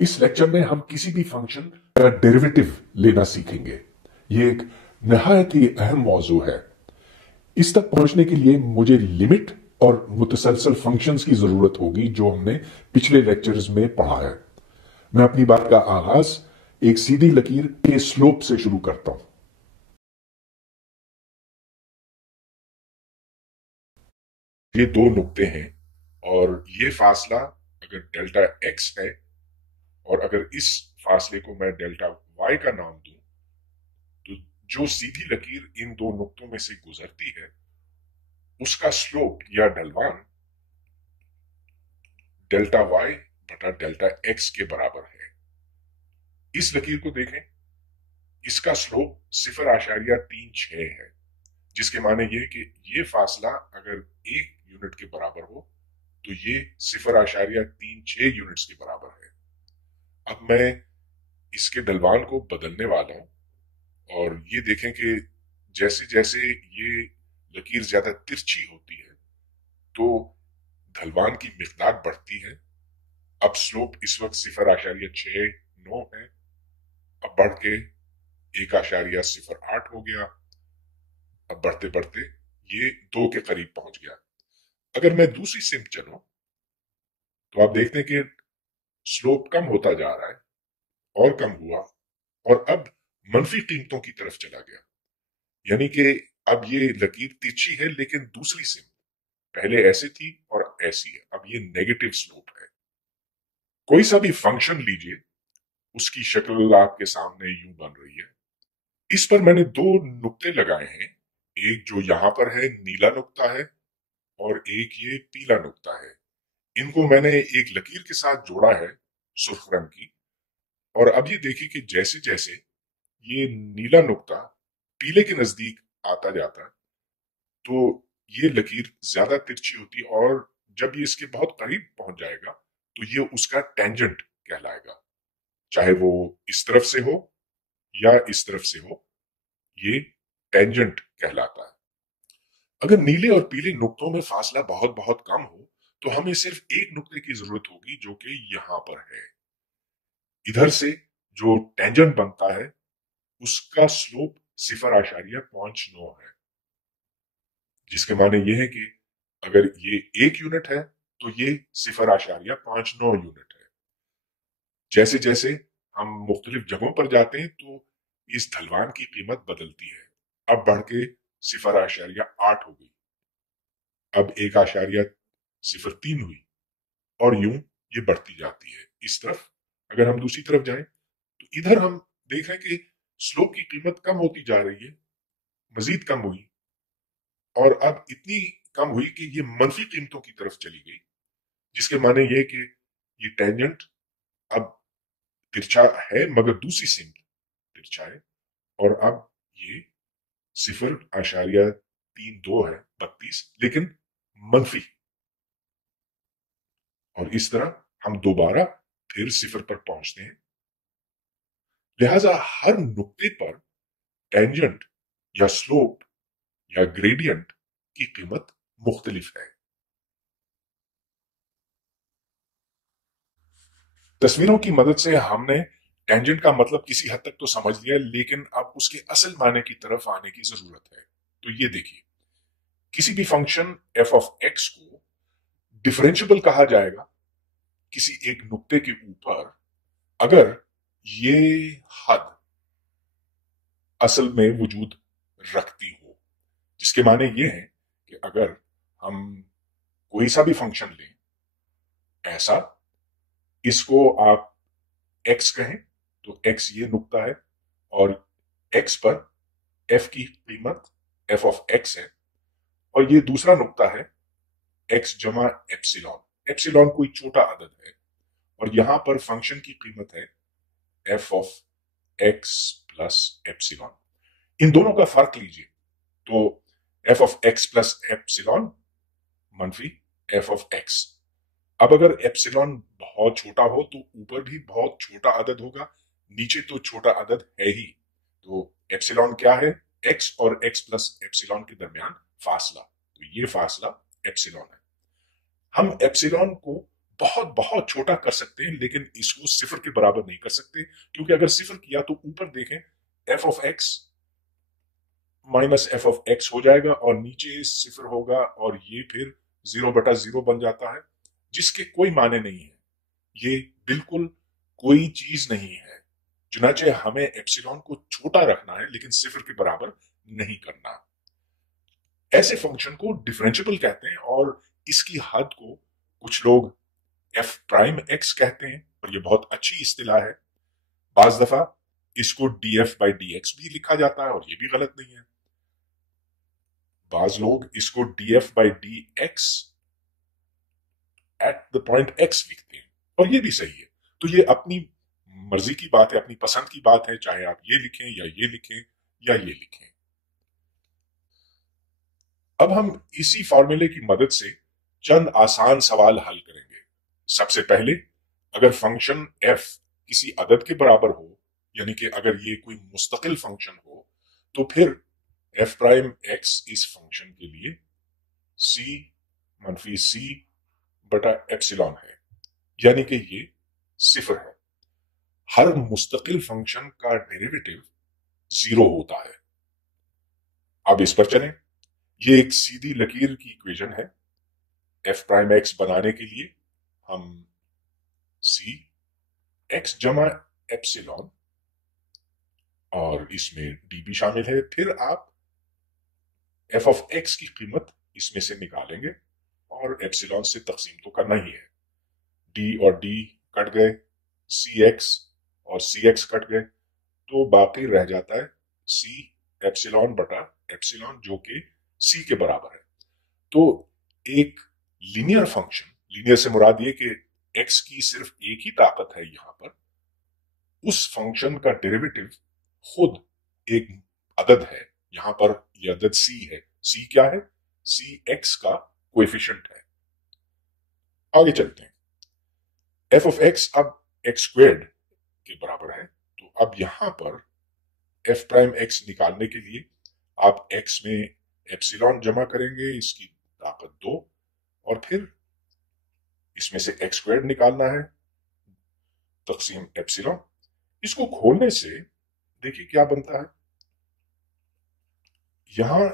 इस लेक्चर में हम किसी भी फंक्शन का डेरिवेटिव लेना सीखेंगे। ये एक नहायत ही अहम मौजू है। इस तक पहुंचने के लिए मुझे लिमिट और मुतसलसल फंक्शंस की जरूरत होगी, जो हमने पिछले लेक्चर्स में पढ़ा है। मैं अपनी बात का आगाज एक सीधी लकीर के स्लोप से शुरू करता हूं। ये दो नुक्ते हैं और ये फासला अगर डेल्टा एक्स है और अगर इस फासले को मैं डेल्टा वाई का नाम दूं, तो जो सीधी लकीर इन दो नुक्तों में से गुजरती है उसका स्लोप या ढलवान डेल्टा वाई बटा डेल्टा एक्स के बराबर है। इस लकीर को देखें, इसका स्लोप 0.36 है, जिसके माने ये कि ये फासला अगर 1 यूनिट के बराबर हो तो ये 0.36 यूनिट्स के बराबर है। अब मैं इसके ढलवान को बदलने वाला हूं और ये देखें कि जैसे जैसे ये लकीर ज्यादा तिरछी होती है तो ढलवान की मिकदार बढ़ती है। अब स्लोप इस वक्त 0.69 है, अब बढ़ के 1.08 हो गया। अब बढ़ते बढ़ते ये 2 के करीब पहुंच गया। अगर मैं दूसरी सिम चलूं तो आप देखते हैं कि स्लोप कम होता जा रहा है और कम हुआ और अब मनफी कीमतों की तरफ चला गया। यानी कि अब ये लकीर तिरछी है, लेकिन दूसरी सिम पहले ऐसे थी और ऐसी है, अब ये नेगेटिव स्लोप है। कोई सा भी फंक्शन लीजिए, उसकी शक्ल आपके सामने यूं बन रही है। इस पर मैंने 2 नुक्ते लगाए हैं, एक जो यहां पर है नीला नुक्ता है और एक ये पीला नुक्ता है। इनको मैंने एक लकीर के साथ जोड़ा है सुर्ख रंग की। और अब ये देखिए कि जैसे जैसे ये नीला नुक्ता पीले के नजदीक आता जाता है तो ये लकीर ज्यादा तिरछी होती और जब ये इसके बहुत करीब पहुंच जाएगा तो ये उसका टेंजेंट कहलाएगा। चाहे वो इस तरफ से हो या इस तरफ से हो, ये टेंजेंट कहलाता है। अगर नीले और पीले नुक्तों में फासला बहुत बहुत कम हो तो हमें सिर्फ एक नुक्ते की जरूरत होगी, जो कि यहां पर है। इधर से जो टेंजेंट बनता है उसका स्लोप 0.59 है, जिसके माने ये है कि अगर ये 1 यूनिट है तो ये 0.59 यूनिट है। जैसे जैसे हम मुख्तलिफ जगहों पर जाते हैं तो इस ढलवान की कीमत बदलती है। अब बढ़ के 0.8 हो गई, अब 1.03 हुई और यूं ये बढ़ती जाती है इस तरफ। अगर हम दूसरी तरफ जाएं तो इधर हम देख रहे हैं कि स्लोप की कीमत कम होती जा रही है, मजीद कम हुई और अब इतनी कम हुई कि ये मनफी कीमतों की तरफ चली गई, जिसके माने ये कि ये टेंजेंट अब तिरछा है मगर दूसरी सिम तिरछा है और अब ये 0.32 है, 32, लेकिन मनफी। और इस तरह हम दोबारा फिर 0 पर पहुंचते हैं। लिहाजा हर नुक्ते पर टेंजेंट या स्लोप या ग्रेडियंट की कीमत मुख्तलिफ है। तस्वीरों की मदद से हमने टेंजेंट का मतलब किसी हद तक तो समझ लिया, लेकिन अब उसके असल माने की तरफ आने की जरूरत है। तो ये देखिए, किसी भी फंक्शन f ऑफ x को डिफरेंशियबल कहा जाएगा किसी एक नुक्ते के ऊपर अगर ये हद असल में वजूद रखती हो, जिसके माने ये है कि अगर हम कोई सा भी फंक्शन लें, ऐसा इसको आप x कहें तो x ये नुक्ता है और x पर f की कीमत f ऑफ x है और ये दूसरा नुक्ता है x जमा एप्सिलॉन। एप्सिलॉन कोई छोटा अदद है और यहां पर फंक्शन की कीमत है f of x plus epsilon. इन दोनों का फर्क लीजिए तो f of x plus epsilon मनफी f ऑफ x। अब अगर एप्सिलॉन बहुत छोटा हो तो ऊपर भी बहुत छोटा अदद होगा, नीचे तो छोटा अदद है ही। तो एप्सिलॉन क्या है? x और x प्लस एप्सिलॉन के दरमियान फासला। तो ये फासला एप्सिलॉन है। हम एप्सिलॉन को बहुत बहुत छोटा कर सकते हैं, लेकिन इसको सिफर के बराबर नहीं कर सकते, क्योंकि अगर सिफर किया तो ऊपर देखें F of x minus F of x हो जाएगा और नीचे सिफर होगा और ये फिर 0/0 बन जाता है, जिसके कोई माने नहीं है। ये बिल्कुल कोई चीज नहीं है। चुनाचे हमें एप्सिलॉन को छोटा रखना है, लेकिन सिफर के बराबर नहीं करना। ऐसे फंक्शन को डिफरेंशिएबल कहते हैं और इसकी हद को कुछ लोग एफ प्राइम एक्स कहते हैं और ये बहुत अच्छी इस्तिलाह है। बाज दफा इसको D F by D x भी लिखा जाता है और ये भी गलत नहीं है। बाज लोग इसको D F by D x at the point x लिखते हैं और ये भी सही है। तो ये अपनी मर्जी की बात है, अपनी पसंद की बात है, चाहे आप ये लिखें या ये लिखें या ये लिखें। अब हम इसी फॉर्मूले की मदद से चंद आसान सवाल हल करेंगे। सबसे पहले, अगर फंक्शन f किसी अदद के बराबर हो, यानी कि अगर ये कोई मुस्तकिल फंक्शन हो, तो फिर f प्राइम x इस फंक्शन के लिए c मनफी c बटा एप्सिलॉन है, यानी कि ये सिफर है। हर मुस्तकिल फंक्शन का डेरिवेटिव 0 होता है। अब इस पर चलें। ये एक सीधी लकीर की इक्वेशन है। f प्राइम x बनाने के लिए हम c x जमा एप्सिलॉन और इसमें d भी शामिल है, फिर आप f ऑफ x की कीमत इसमें से निकालेंगे और एप्सिलॉन से तकसीम तो करना ही है। d और d कट गए, cx और cx कट गए, तो बाकी रह जाता है c एप्सिलॉन बटा एप्सिलॉन, जो कि c के बराबर है। तो एक लीनियर फंक्शन, लीनियर से मुराद ये कि x की सिर्फ एक ही ताकत है यहां पर, उस फंक्शन का डेरिवेटिव खुद एक अदद है। यहां पर यह अदद c है। c क्या है? c x का कोएफिशिएंट है। आगे चलते हैं। f ऑफ x अब x स्क्वेयर्ड के बराबर है, तो अब यहां पर f प्राइम x निकालने के लिए आप x में एप्सिलॉन जमा करेंगे, इसकी ताकत 2, और फिर इसमें से x स्क्वेयर्ड निकालना है तकसीम एप्सिलॉन। इसको खोलने से देखिए क्या बनता है। यहां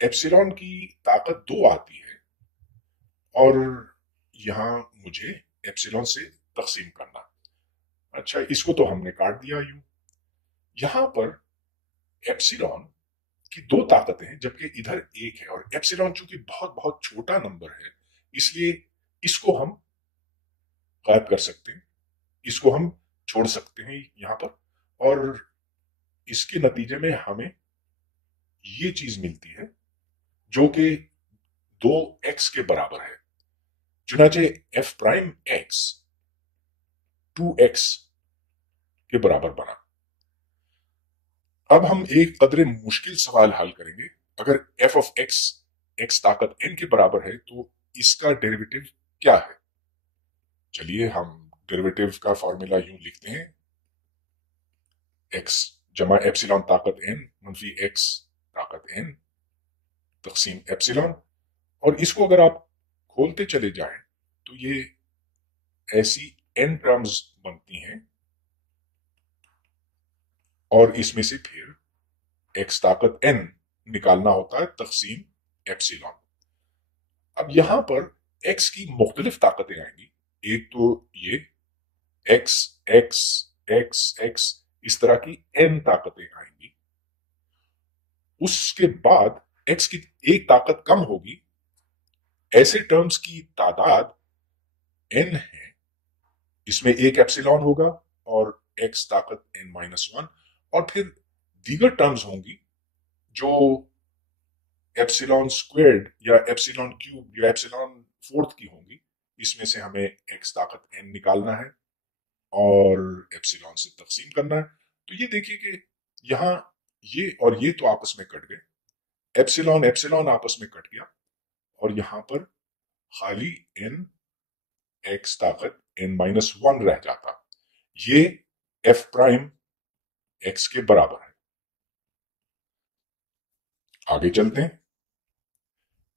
एप्सिलॉन की ताकत 2 आती है और यहां मुझे एप्सिलॉन से तकसीम करना। अच्छा, इसको तो हमने काट दिया यूं। यहां पर एप्सिलॉन की 2 ताकतें हैं, जबकि इधर 1 है, और एप्सिलॉन चूंकि बहुत बहुत छोटा नंबर है, इसलिए इसको हम गायब कर सकते हैं, इसको हम छोड़ सकते हैं यहां पर, और इसके नतीजे में हमें ये चीज मिलती है जो कि 2x के बराबर है। चुनाचे f प्राइम x 2x के बराबर बना। अब हम एक कदरे मुश्किल सवाल हल करेंगे। अगर f ऑफ x ताकत n के बराबर है, तो इसका डेरिवेटिव क्या है? चलिए हम डेरिवेटिव का फॉर्मूला यूं लिखते हैं, x जमा एप्सिलॉन ताकत n मनफी x ताकत n तकसीम एप्सिलॉन, और इसको अगर आप खोलते चले जाएं तो ये ऐसी n टर्म्स बनती हैं, और इसमें से फिर x ताकत n निकालना होता है तकसीम एप्सिलॉन। अब यहां पर x की मुख्तलिफ ताकतें आएंगी। एक तो ये x x x x इस तरह की n ताकतें आएंगी। उसके बाद x की एक ताकत कम होगी। ऐसे टर्म्स की तादाद n है, इसमें एक एप्सिलॉन होगा और x ताकत n-1, और फिर दीगर टर्म्स होंगी जो एप्सिलॉन स्क्वायर्ड या एप्सिलॉन क्यूब या एप्सिलॉन फोर्थ की होंगी। इसमें से हमें x ताकत n निकालना है और एप्सिलॉन से तकसीम करना है। तो ये देखिए कि यहां ये और ये तो आपस में कट गए, एप्सिलॉन एप्सिलॉन आपस में कट गया, और यहां पर खाली n x ताकत n-1 रह जाता। ये f प्राइम x के बराबर है। आगे चलते हैं।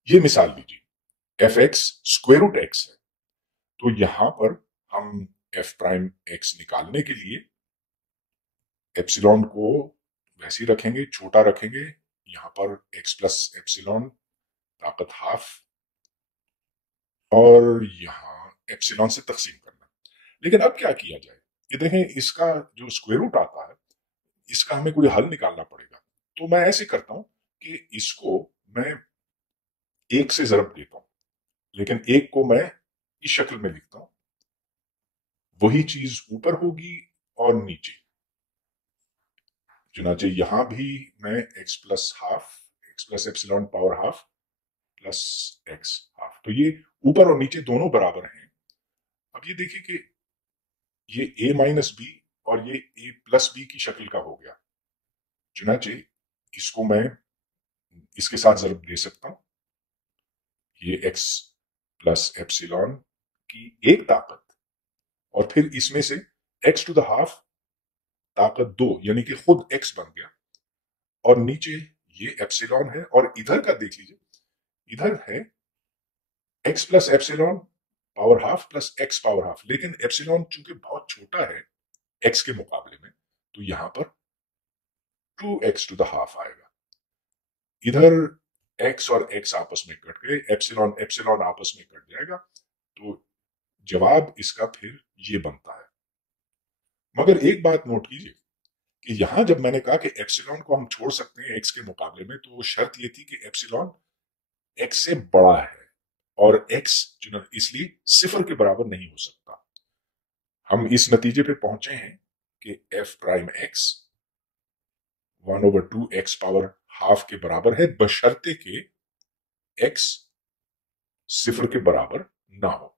ये मिसाल लीजिए, f x square root x है, तो यहां पर हम एफ प्राइम एक्स निकालने के लिए एप्सिलॉन को वैसे ही रखेंगे, छोटा रखेंगे। यहां पर एक्स प्लस एप्सिलॉन ताकत हाफ, और यहां एप्सिलॉन से तकसीम करना। लेकिन अब क्या किया जाए, ये देखें इसका जो स्क्वायर रूट आता है, इसका हमें कोई हल निकालना पड़ेगा। तो मैं ऐसे करता हूं कि इसको मैं एक से जरब देता हूं, लेकिन एक को मैं इस शक्ल में लिखता हूं। वही चीज ऊपर होगी और नीचे, चुनाचे यहां भी मैं x plus half, x plus epsilon power half plus x half, तो ये ऊपर और नीचे दोनों बराबर हैं। अब ये देखिए कि ये a माइनस बी और ये a प्लस बी की शक्ल का हो गया। चुनाचे इसको मैं इसके साथ जरब दे सकता हूं। ये x प्लस एप्सिलॉन की एक ताकत, और फिर इसमें से x टू द हाफ ताकत 2, यानी कि खुद x बन गया, और नीचे ये एप्सिलॉन है, और इधर का देख लीजिए, इधर है x plus epsilon power half plus x power half, लेकिन एप्सिलॉन चूंकि बहुत छोटा है x के मुकाबले में, तो यहां पर 2x टू द हाफ आएगा। इधर x और x आपस में कट गए, एप्सिलॉन एप्सिलॉन आपस में कट जाएगा, तो जवाब इसका फिर ये बनता है। मगर एक बात नोट कीजिए कि यहां जब मैंने कहा कि एप्सिलॉन को हम छोड़ सकते हैं x के मुकाबले में, तो शर्त ये थी कि एप्सिलॉन x से बड़ा है, और x जो इसलिए सिफर के बराबर नहीं हो सकता। हम इस नतीजे पे पहुंचे हैं कि f prime x 1/2 x power half के बराबर है, बशर्ते के x सिफर के बराबर ना हो।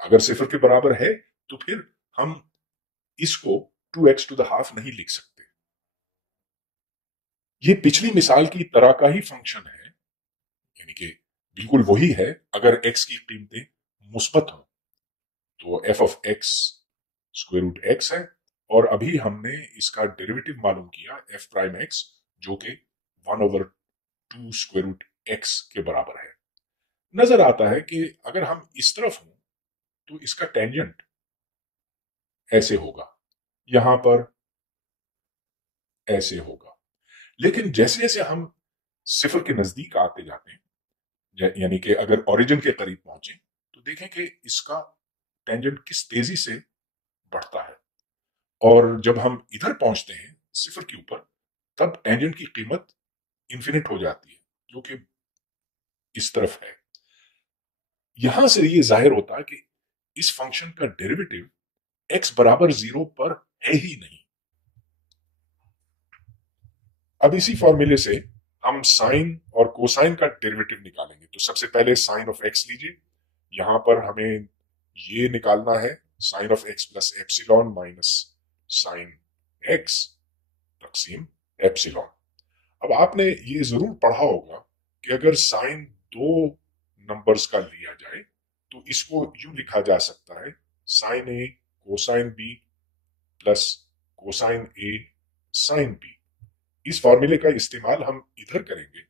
अगर सिफर के बराबर है तो फिर हम इसको 2x टू द हाफ नहीं लिख सकते। ये पिछली मिसाल की तरह का ही फंक्शन है, यानी कि बिल्कुल वही है। अगर x की कीमतें मुस्बत हो तो f of x square root x है, और अभी हमने इसका डेरिवेटिव मालूम किया f प्राइम x, जो कि 1/2 स्क्वायर रूट x के बराबर है। नजर आता है कि अगर हम इस तरफ हों तो इसका टेंजेंट ऐसे होगा, यहां पर ऐसे होगा। लेकिन जैसे जैसे हम सिफर के नजदीक आते जाते हैं, यानी कि अगर ओरिजिन के करीब पहुंचे, तो देखें कि इसका टेंजेंट किस तेजी से बढ़ता है, और जब हम इधर पहुंचते हैं सिफर के ऊपर, तब टेंजेंट की कीमत इंफिनिट हो जाती है, जो कि इस तरफ है। यहां से ये जाहिर होता है कि इस फंक्शन का डेरिवेटिव x बराबर 0 पर है ही नहीं। अब इसी फॉर्मूले से हम साइन और कोसाइन का डेरिवेटिव निकालेंगे। तो सबसे पहले साइन ऑफ एक्स लीजिए, यहां पर हमें ये निकालना है sine of x plus epsilon minus sine x तकसीम एप्सिलॉन। अब आपने ये जरूर पढ़ा होगा कि अगर साइन दो नंबर्स का लिया जाए तो इसको यूं लिखा जा सकता है साइन ए कोसाइन बी प्लस कोसाइन ए साइन बी। इस फॉर्मूले का इस्तेमाल हम इधर करेंगे,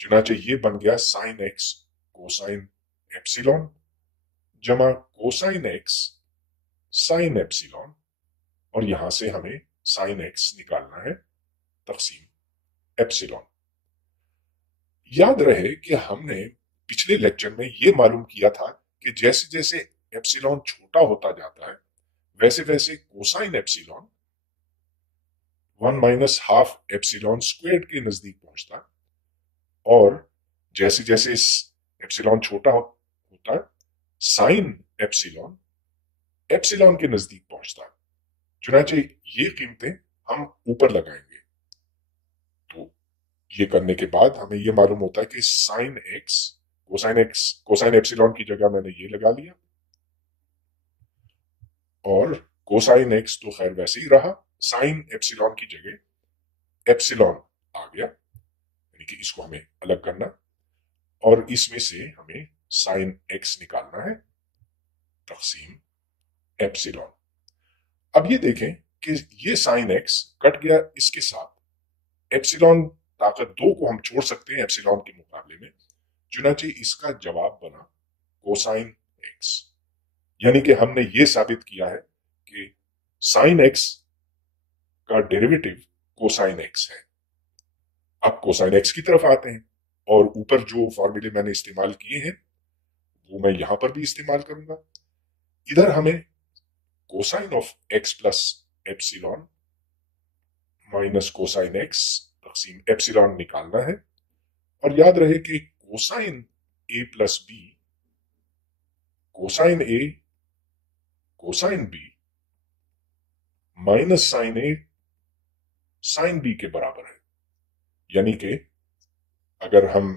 चुनाचे ये बन गया साइन एक्स कोसाइन एप्सिलॉन जमा कोसाइन एक्स साइन एप्सिलॉन, और यहां से हमें साइन एक्स निकालना है तकसीम एप्सिलॉन। याद रहे कि हमने पिछले लेक्चर में यह मालूम किया था कि जैसे जैसे एप्सिलॉन छोटा होता जाता है, वैसे वैसे cosine epsilon 1 minus half epsilon squared के नजदीक पहुंचता है, और जैसे जैसे एप्सिलॉन छोटा होता है, साइन एप्सिलॉन एप्सिलॉन के नजदीक पहुंचता है। चुनाचे ये कीमतें हम ऊपर लगाएंगे, तो ये करने के बाद हमें ये मालूम होता है कि साइन एक्स कोसाइन एप्सिलॉन की जगह मैंने ये लगा लिया, और कोसाइन एक्स तो खैर वैसे ही रहा, साइन एप्सिलॉन की जगह एप्सिलॉन आ गया, यानी कि इसको हमें अलग करना, और इसमें से हमें साइन एक्स निकालना है तकसीम एप्सिलॉन। अब ये देखें कि ये साइन एक्स कट गया इसके साथ, एप्सिलॉन ताकत 2 को हम छोड़ सकते हैं एप्सिलॉन के मुकाबले में, चुनाचे इसका जवाब बना कोसाइन एक्स। यानी कि हमने ये साबित किया है कि साइन एक्स का डेरिवेटिव कोसाइन एक्स है। अब कोसाइन एक्स की तरफ आते हैं और ऊपर जो फॉर्मूले मैंने इस्तेमाल किए हैं वो मैं यहां पर भी इस्तेमाल करूंगा। इधर हमें cosine of x plus epsilon minus cosine x तकसीम एप्सिलॉन निकालना है। और याद रहे कि कोसाइन ए प्लस बी कोसाइन ए कोसाइन बी माइनस साइन ए साइन बी के बराबर है। यानी कि अगर हम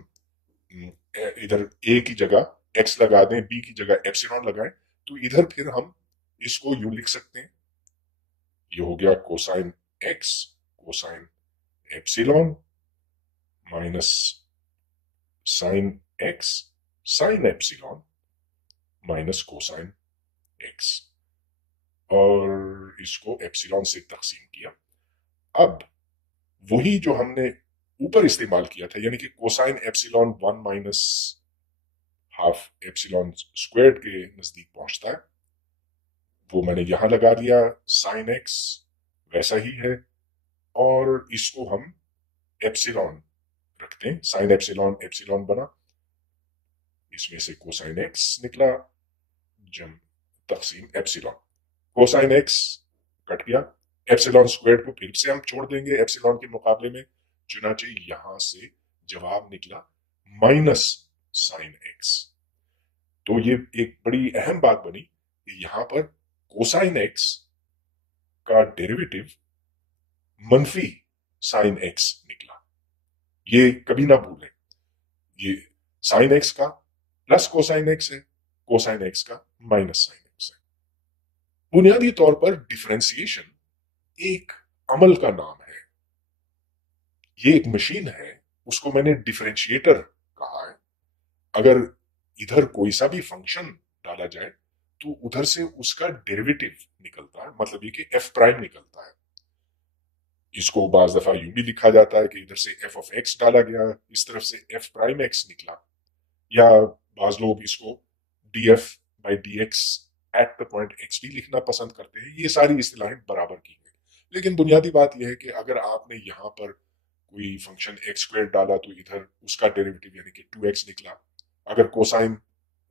इधर ए की जगह एक्स लगा दें, बी की जगह एप्सिलॉन लगाएं, तो इधर फिर हम इसको यूं लिख सकते हैं, ये हो गया cosine x cosine epsilon minus sine x sine epsilon minus cosine x, और इसको एप्सिलॉन से तकसीम किया। अब वही जो हमने ऊपर इस्तेमाल किया था, यानी कि cosine epsilon 1 minus half epsilon squared के नजदीक पहुंचता है, वो मैंने यहां लगा दिया। साइन एक्स वैसा ही है और इसको हम एप्सिलॉन रखते हैं, साइन एप्सिलॉन एप्सिलॉन बना, इसमें से कोसाइन एक्स निकला जम तकसीम एप्सिलॉन। कोसाइन एक्स कट गया, एप्सिलॉन स्क्वायर्ड को फिर से हम छोड़ देंगे एप्सिलॉन के मुकाबले में, चुनाचे यहां से जवाब निकला माइनस साइन एक्स। तो ये एक बड़ी अहम बात बनी कि यहां पर कोसाइन एक्स का डेरिवेटिव मनफी साइन एक्स निकला। ये कभी ना भूलें, ये साइन एक्स का प्लस कोसाइन एक्स है, कोसाइन एक्स का माइनस साइन एक्स है। बुनियादी तौर पर डिफरेंशिएशन एक अमल का नाम है, ये एक मशीन है, उसको मैंने डिफरेंशिएटर कहा है। अगर इधर कोई सा भी फंक्शन डाला जाए तो उधर से उसका डेरिवेटिव निकलता है, मतलब ये कि एफ प्राइम निकलता है। इसको बाज दफा यूं भी लिखा जाता है कि इधर से एफ ऑफ एक्स डाला गया, इस तरफ से एफ प्राइम एक्स निकला, या बाज लोग इसको D F by D x at the point x भी लिखना पसंद करते हैं। ये सारी इस्तिलाहें बराबर की गई, लेकिन बुनियादी बात यह है कि अगर आपने यहां पर कोई फंक्शन एक्स स्क्वायर डाला तो इधर उसका डेरिवेटिव यानी कि 2x निकला, अगर कोसाइन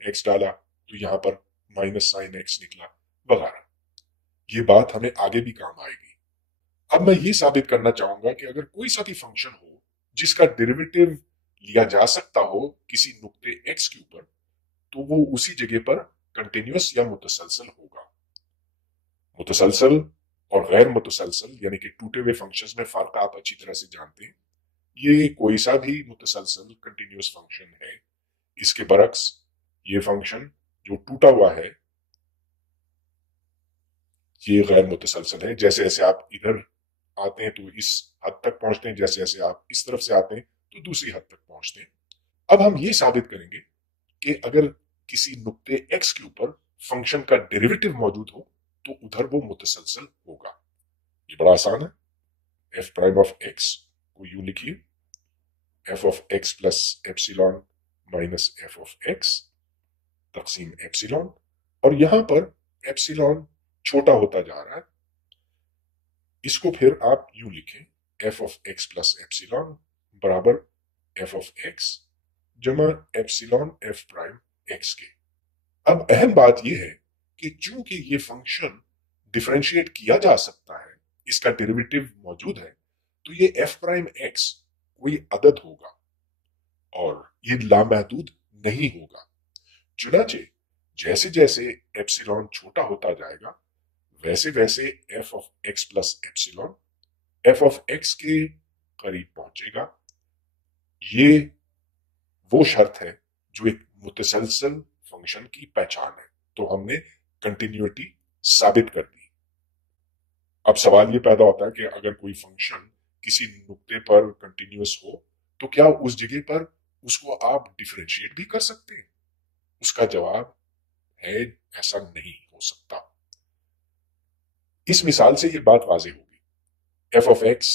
एक्स डाला तो यहां पर माइनस साइन एक्स निकला वगैरह। ये बात हमें आगे भी काम आएगी। अब मैं ये साबित करना चाहूंगा कि अगर कोई सा भी फंक्शन हो जिसका डेरिवेटिव लिया जा सकता हो किसी नुक्ते x के ऊपर, तो वो उसी जगह पर कंटिन्यूअस या मुतसलसल होगा। मुतसलसल और गैर मुतसलसल यानी कि टूटे हुए फंक्शंस में फर्क आप अच्छी तरह से जानते हैं। ये कोई सा भी मुतसलसल कंटिन्यूअस फंक्शन है, इसके बरक्स ये फंक्शन जो टूटा हुआ है ये गैर मुतसलसल है। जैसे जैसे आप इधर आते हैं तो इस हद तक पहुंचते हैं, जैसे जैसे आप इस तरफ से आते हैं तो दूसरी हद तक पहुंचते हैं। अब हम ये साबित करेंगे कि अगर किसी नुक्ते x के ऊपर फंक्शन का डेरिवेटिव मौजूद हो तो उधर वो मुतसलसल होगा। ये बड़ा आसान है। एफ प्राइम ऑफ एक्स को यूं लिखिए, F of x plus epsilon minus F of x तकसीम एप्सिलॉन, और यहां पर एप्सिलॉन छोटा होता जा रहा है, इसको फिर आप यूं लिखें, F of x plus epsilon बराबर एफ ऑफ एक्स जमा एप्सिलॉन एफ प्राइम एक्स के। अब अहम बात यह है कि चूंकि ये फंक्शन डिफरेंशिएट किया जा सकता है, इसका डेरिवेटिव मौजूद है, तो ये एफ प्राइम एक्स कोई अदद होगा और ये लामहदूद नहीं होगा। चुनाचे जैसे जैसे एप्सिलॉन छोटा होता जाएगा वैसे वैसे F of x plus epsilon F of x के करीब पहुंचेगा। ये वो शर्त है जो एक मुतसलसल फंक्शन की पहचान है। तो हमने कंटिन्यूटी साबित कर दी। अब सवाल ये पैदा होता है कि अगर कोई फंक्शन किसी नुक्ते पर कंटिन्यूअस हो तो क्या उस जगह पर उसको आप डिफरेंशिएट भी कर सकते हैं? उसका जवाब है ऐसा नहीं हो सकता। इस मिसाल से ये बात वाज़ेह होगी। F of x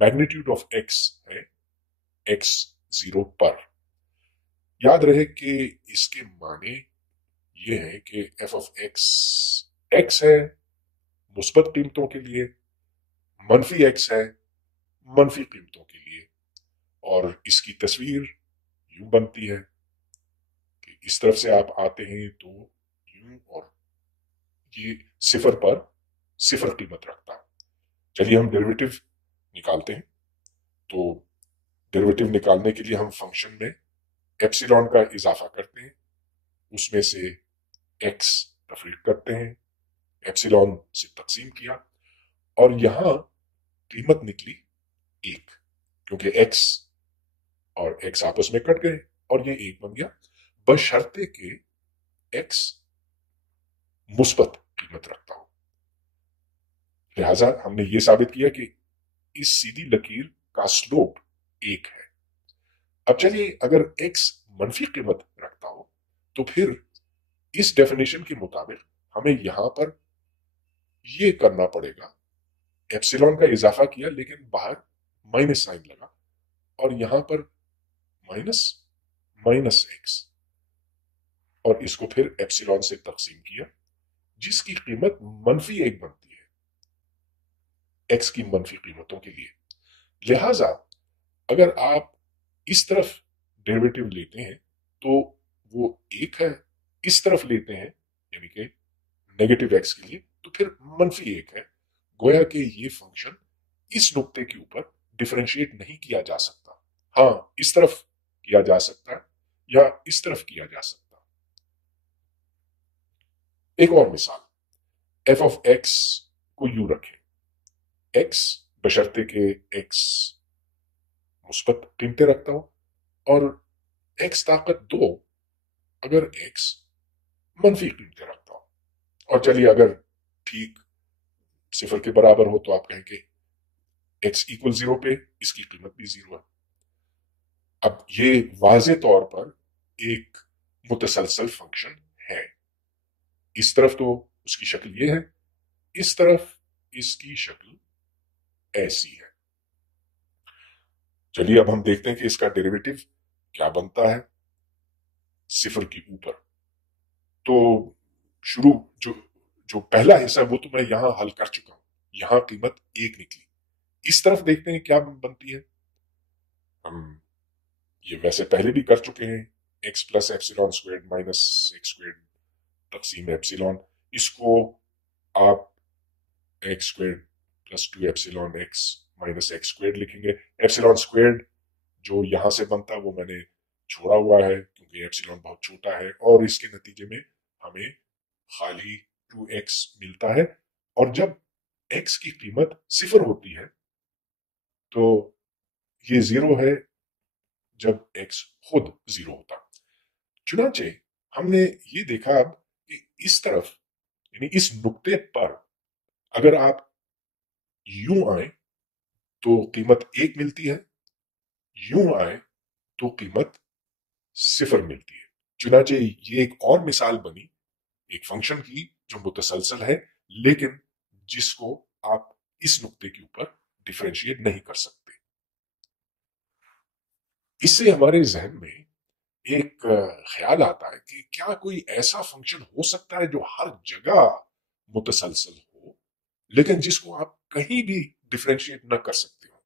magnitude of x है एक्स 0 पर। याद रहे कि इसके माने ये है कि एफ ऑफ एक्स एक्स है मुस्बत कीमतों के लिए, मनफी एक्स है मनफी कीमतों के लिए। और इसकी तस्वीर यूं बनती है कि इस तरफ से आप आते हैं तो यूं, और ये सिफर पर सिफर कीमत रखता है। चलिए हम डेरिवेटिव निकालते हैं। तो डेरिवेटिव निकालने के लिए हम फंक्शन में एप्सिलॉन का इजाफा करते हैं, उसमें से एक्स तफरीक करते हैं, एप्सिलॉन से तकसीम किया, और यहां कीमत निकली एक, क्योंकि एक्स और एक्स आपस में कट गए और ये एक बन गया, बशर्ते के एक्स मुस्बत कीमत रखता हो। लिहाजा हमने ये साबित किया कि इस सीधी लकीर का स्लोप एक है। अब चलिए, अगर एक्स मनफी कीमत रखता हो तो फिर इस डेफिनेशन के मुताबिक हमें यहां पर यह करना पड़ेगा, एप्सिलॉन का इजाफा किया लेकिन बाहर माइनस साइन लगा, और यहां पर माइनस माइनस एक्स, और इसको फिर एप्सिलॉन से तकसीम किया, जिसकी कीमत मनफी एक बनती है एक्स की मनफी कीमतों के लिए। लिहाजा अगर आप इस तरफ डेरिवेटिव लेते हैं तो वो एक है, इस तरफ लेते हैं यानी कि नेगेटिव एक्स के लिए तो फिर मनफी एक है। गोया कि ये फंक्शन इस नुक्ते के ऊपर डिफरेंशिएट नहीं किया जा सकता। हाँ, इस तरफ किया जा सकता है या इस तरफ किया जा सकता है। एक और मिसाल, एफ ऑफ एक्स को यू रखें, एक्स बशर्ते के एक्स मुस्बत कीमतें रखता हो और एक्स ताकत दो अगर एक्स मनफी कीमतें रखता हो। और चलिए, अगर ठीक सिफर के बराबर हो तो आप कहेंगे एक्स इक्वल जीरो पे इसकी कीमत भी जीरो है। अब ये वाजे तौर पर एक मुतसलसल फंक्शन है। इस तरफ तो उसकी शक्ल ये है, इस तरफ इसकी शक्ल ऐसी है। चलिए अब हम देखते हैं कि इसका डेरिवेटिव क्या बनता है सिफर के ऊपर। तो शुरू जो जो पहला हिस्सा है वो तो मैं यहां हल कर चुका हूं, यहां कीमत एक निकली। इस तरफ देखते हैं क्या बनती है। हम ये वैसे पहले भी कर चुके हैं, x plus epsilon squared minus x squared तकसीम एप्सिलॉन। इसको आप x squared plus two epsilon x minus x squared लिखेंगे। एप्सिलॉन स्क्वायर्ड जो यहां से बनता है वो मैंने छोड़ा हुआ है क्योंकि एप्सिलॉन बहुत छोटा है, और इसके नतीजे में हमें खाली 2x मिलता है। और जब x की कीमत सिफर होती है तो ये जीरो है जब x खुद जीरो होता। चुनाचे हमने ये देखा अब कि इस तरफ यानी इस नुक्ते पर अगर आप यूं आए तो कीमत एक मिलती है, यूं आए तो कीमत सिफर मिलती है। चुनाचे ये एक और मिसाल बनी एक फंक्शन की जो मुतसलसल है लेकिन जिसको आप इस नुक्ते के ऊपर डिफरेंशिएट नहीं कर सकते। इससे हमारे जहन में एक ख्याल आता है कि क्या कोई ऐसा फंक्शन हो सकता है जो हर जगह मुतसलसल हो लेकिन जिसको आप कहीं भी डिफरेंशिएट न कर सकते हो।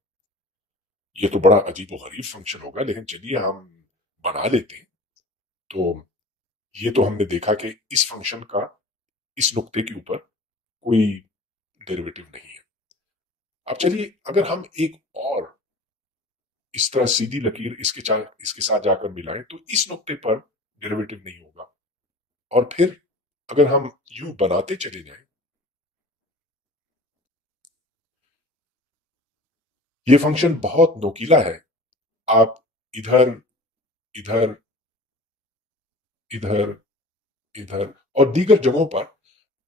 ये तो बड़ा अजीब व गरीब फंक्शन होगा, लेकिन चलिए हम बना लेते हैं। तो ये तो हमने देखा कि इस फंक्शन का इस नुक्ते के ऊपर कोई डेरिवेटिव नहीं है। अब चलिए, अगर हम एक और इस तरह सीधी लकीर इसके साथ जाकर मिलाएं तो इस नुक्ते पर डेरिवेटिव नहीं होगा। और फिर अगर हम यूं बनाते चले जाएं, ये फंक्शन बहुत नोकीला है। आप इधर इधर इधर इधर और दीगर जगहों पर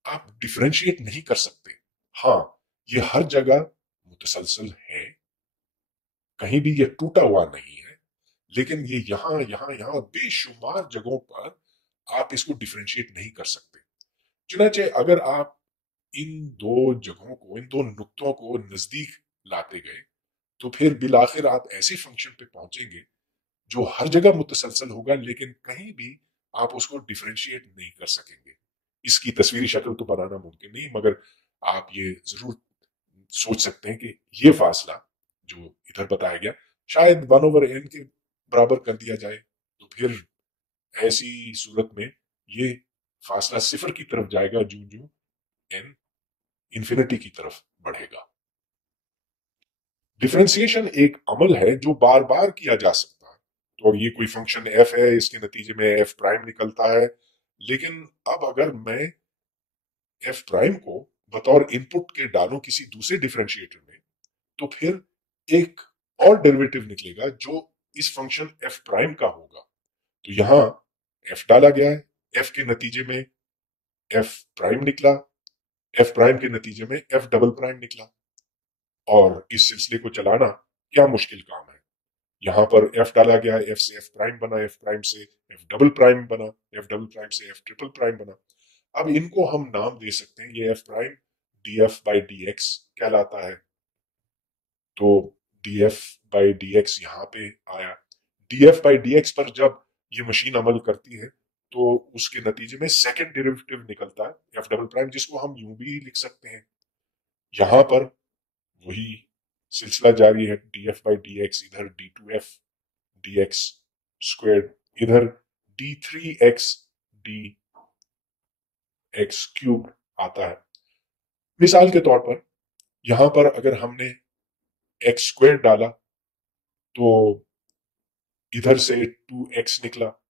आप डिफरेंशिएट नहीं कर सकते। हाँ, ये हर जगह मुतसलसल है, कहीं भी ये टूटा हुआ नहीं है, लेकिन ये यहां यहां यहां बेशुमार जगहों पर आप इसको डिफरेंशिएट नहीं कर सकते। चुनाचे अगर आप इन दो जगहों को, इन दो नुक्तों को नजदीक लाते गए तो फिर बिलाखिर आप ऐसे फंक्शन पे पहुंचेंगे जो हर जगह मुतसलसल होगा लेकिन कहीं भी आप उसको डिफरेंशिएट नहीं कर सकेंगे। इसकी तस्वीरी शक्ल तो बनाना मुमकिन नहीं, मगर आप ये जरूर सोच सकते हैं कि ये फासला जो इधर बताया गया शायद 1/n के बराबर कर दिया जाए, तो फिर ऐसी सूरत में ये फासला सिफर की तरफ जाएगा जू जू n इंफिनिटी की तरफ बढ़ेगा। डिफरेंशिएशन एक अमल है जो बार बार किया जा सकता है। तो ये कोई फंक्शन f है, इसके नतीजे में f प्राइम निकलता है, लेकिन अब अगर मैं f प्राइम को बतौर इनपुट के डालूं किसी दूसरे डिफरेंशिएटर में, तो फिर एक और डेरिवेटिव निकलेगा जो इस फंक्शन f प्राइम का होगा। तो यहां f डाला गया है, f के नतीजे में f प्राइम निकला, f प्राइम के नतीजे में f डबल प्राइम निकला। और इस सिलसिले को चलाना क्या मुश्किल काम है। यहां पर f डाला गया, f से f प्राइम बना, f प्राइम से f डबल प्राइम बना, f डबल प्राइम से f ट्रिपल प्राइम बना। अब इनको हम नाम दे सकते हैं, ये f prime df by dx कहलाता है। तो df बाई dx यहां पे आया। df बाई dx पर जब ये मशीन अमल करती है तो उसके नतीजे में सेकेंड डेरिवेटिव निकलता है f डबल प्राइम, जिसको हम यूं भी लिख सकते हैं। यहां पर वही सिलसिला जारी है, df बाई dx, इधर d2f dx स्क्वायर, इधर d3x dx क्यूब आता है। मिसाल के तौर पर यहां पर अगर हमने x स्क्वायर डाला तो इधर से 2x निकला,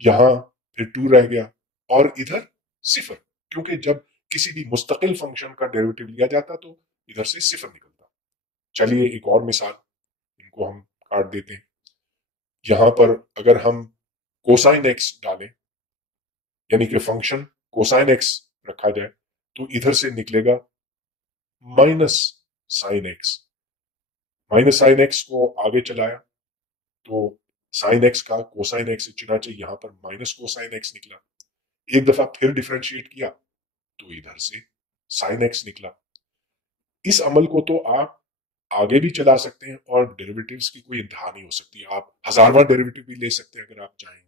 यहां फिर 2 रह गया, और इधर सिफर, क्योंकि जब किसी भी मुस्तकिल फंक्शन का डेरिवेटिव लिया जाता तो इधर से सिफर निकलता। चलिए एक और मिसाल, इनको हम काट देते हैं। यहां पर अगर हम कोसाइन एक्स डालें, यानी कि फंक्शन कोसाइन एक्स रखा जाए, तो इधर से निकलेगा minus sine x. Minus sine x को आगे चलाया तो साइन एक्स का कोसाइन एक्स से चुनाचे यहां पर माइनस कोसाइन एक्स निकला। एक दफा फिर डिफरेंशिएट किया तो इधर से साइन एक्स निकला। इस अमल को तो आप आगे भी चला सकते हैं और डेरिवेटिव्स की कोई इंतहा नहीं हो सकती। आप हजारवां डेरिवेटिव भी ले सकते हैं अगर आप चाहें।